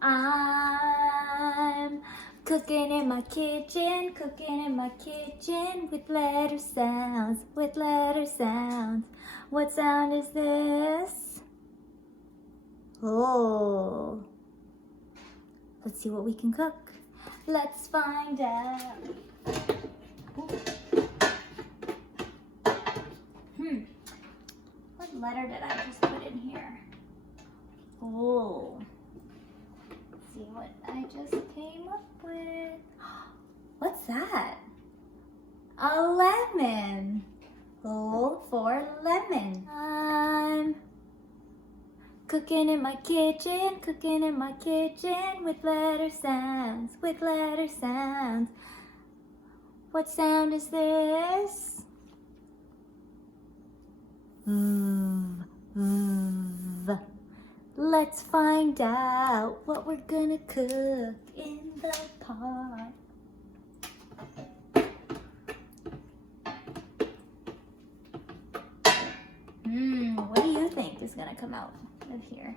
I'm cooking in my kitchen with letter sounds, What sound is this? Oh, let's see what we can cook. Let's find out. What letter did I just put in here? Oh, let's see what I just came up with. What's that? A lemon. O for lemon. I'm cooking in my kitchen with letter sounds, What sound is this? Let's find out what we're gonna cook in the pot. What do you think is gonna come out of here?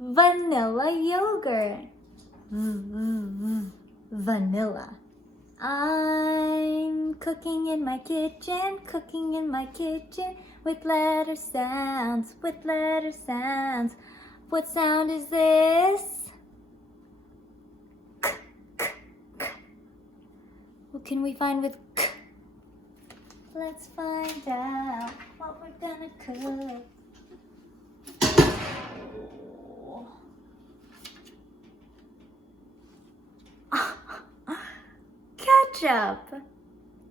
Vanilla yogurt. Vanilla. I'm cooking in my kitchen with letter sounds, What sound is this? K, k, k. What can we find with k? Let's find out what we're gonna cook. Ketchup.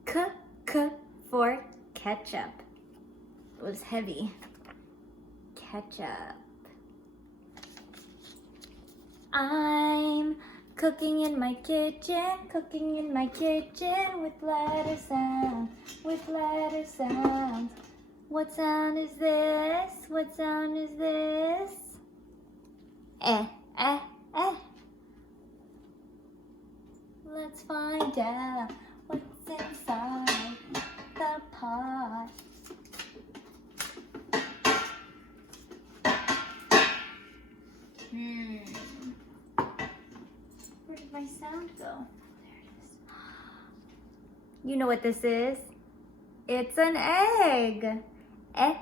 K for ketchup. It was heavy. Ketchup. I'm cooking in my kitchen with letter sounds, What sound is this? Eh. Let's find out what's inside the pot. Where did my sound go? There it is. You know what this is? It's an egg. Eh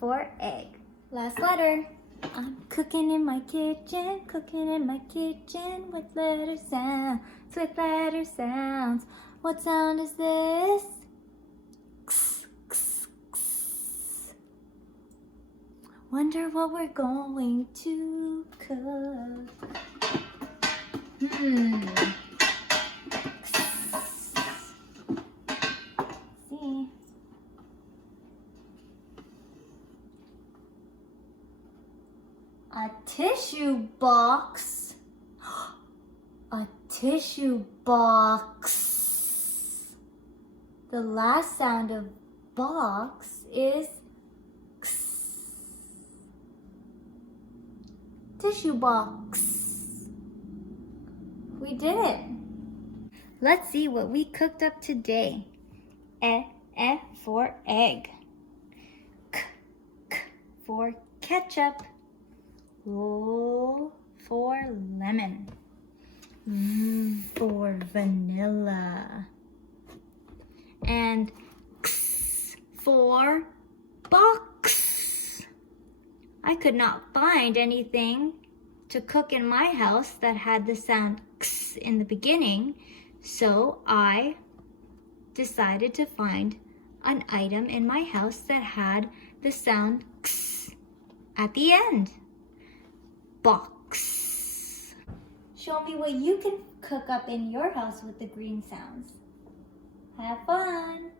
for egg. Last letter. I'm cooking in my kitchen with letter sounds, What sound is this? X, x, x. Wonder what we're going to cook. See. A tissue box. A tissue box. The last sound of box is x. Tissue box. We did it. Let's see what we cooked up today. E for egg. K for ketchup. O for lemon. V for vanilla. And X for box. I could not find anything to cook in my house that had the sound X in the beginning, so I decided to find an item in my house that had the sound X at the end. Box. Show me what you can cook up in your house with the green sounds. Have fun!